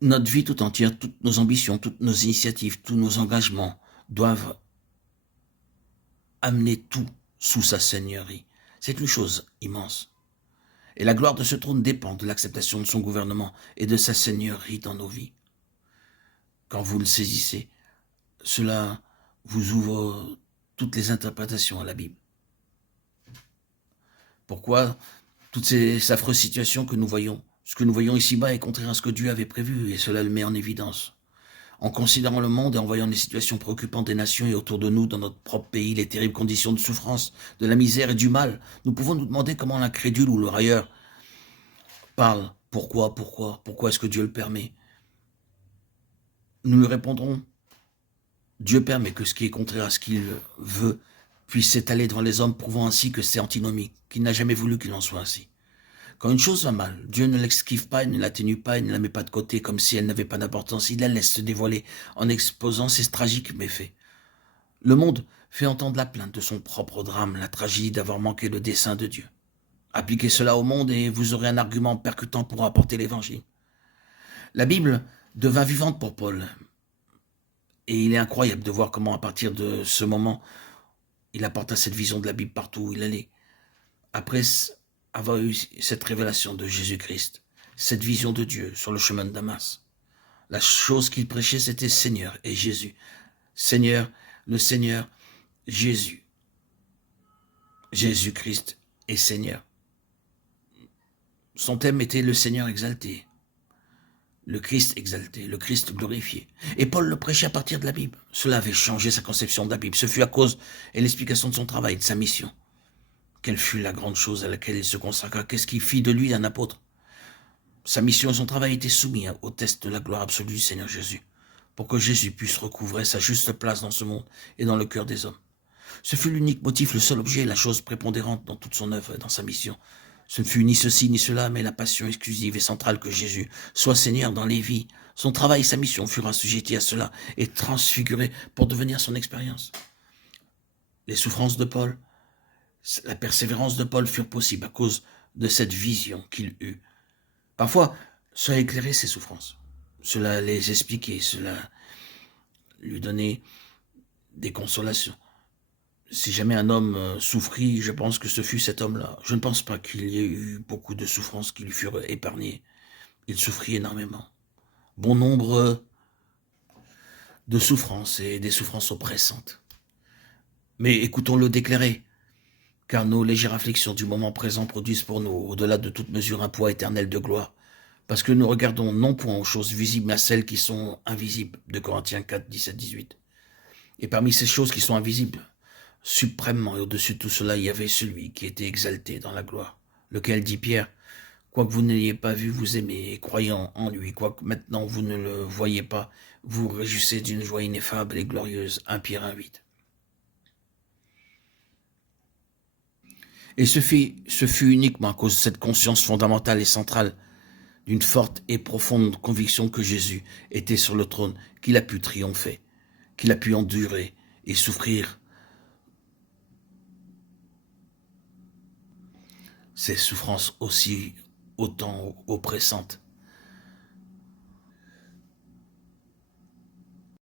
Notre vie tout entière, toutes nos ambitions, toutes nos initiatives, tous nos engagements doivent amener tout sous sa seigneurie. C'est une chose immense. Et la gloire de ce trône dépend de l'acceptation de son gouvernement et de sa seigneurie dans nos vies. Quand vous le saisissez, cela vous ouvre toutes les interprétations à la Bible. Pourquoi toutes ces affreuses situations que nous voyons? Ce que nous voyons ici-bas est contraire à ce que Dieu avait prévu, et cela le met en évidence. En considérant le monde et en voyant les situations préoccupantes des nations et autour de nous, dans notre propre pays, les terribles conditions de souffrance, de la misère et du mal, nous pouvons nous demander comment l'incrédule ou le railleur parle. Pourquoi est-ce que Dieu le permet? Nous lui répondrons, Dieu permet que ce qui est contraire à ce qu'il veut puisse s'étaler devant les hommes, prouvant ainsi que c'est antinomique, qu'il n'a jamais voulu qu'il en soit ainsi. Quand une chose va mal, Dieu ne l'esquive pas, il ne l'atténue pas, il ne la met pas de côté comme si elle n'avait pas d'importance, il la laisse se dévoiler en exposant ses tragiques méfaits. Le monde fait entendre la plainte de son propre drame, la tragédie d'avoir manqué le dessein de Dieu. Appliquez cela au monde et vous aurez un argument percutant pour apporter l'évangile. La Bible devint vivante pour Paul. Et il est incroyable de voir comment, à partir de ce moment, il apporta cette vision de la Bible partout où il allait. Après avoir eu cette révélation de Jésus-Christ, cette vision de Dieu sur le chemin de Damas, la chose qu'il prêchait, c'était Seigneur et Jésus. Seigneur, le Seigneur, Jésus. Jésus-Christ est Seigneur. Son thème était le Seigneur exalté, le Christ exalté, le Christ glorifié. Et Paul le prêchait à partir de la Bible. Cela avait changé sa conception de la Bible. Ce fut à cause et l'explication de son travail, de sa mission. Quelle fut la grande chose à laquelle il se consacra? Qu'est-ce qui fit de lui un apôtre? Sa mission et son travail étaient soumis au test de la gloire absolue du Seigneur Jésus, pour que Jésus puisse recouvrer sa juste place dans ce monde et dans le cœur des hommes. Ce fut l'unique motif, le seul objet, la chose prépondérante dans toute son œuvre et dans sa mission. Ce ne fut ni ceci ni cela, mais la passion exclusive et centrale que Jésus soit Seigneur dans les vies. Son travail et sa mission furent assujettis à cela et transfigurés pour devenir son expérience. Les souffrances de Paul, la persévérance de Paul furent possibles à cause de cette vision qu'il eut. Parfois, cela éclairait ses souffrances. Cela les expliquait, cela lui donnait des consolations. Si jamais un homme souffrit, je pense que ce fut cet homme-là. Je ne pense pas qu'il y ait eu beaucoup de souffrances qui lui furent épargnées. Il souffrit énormément. Bon nombre de souffrances et des souffrances oppressantes. Mais écoutons-le déclarer, car nos légères afflictions du moment présent produisent pour nous, au-delà de toute mesure, un poids éternel de gloire, parce que nous regardons non point aux choses visibles, mais à celles qui sont invisibles, de Corinthiens 4, 17, 18. Et parmi ces choses qui sont invisibles, suprêmement et au-dessus de tout cela, il y avait celui qui était exalté dans la gloire, lequel, dit Pierre, quoique vous ne l'ayez pas vu, vous aimez, et croyant en lui, quoique maintenant vous ne le voyez pas, vous réjouissez d'une joie ineffable et glorieuse. 1 Pierre 1, 8. Et ce fut uniquement à cause de cette conscience fondamentale et centrale d'une forte et profonde conviction que Jésus était sur le trône qu'il a pu triompher, qu'il a pu endurer et souffrir ces souffrances aussi autant oppressantes.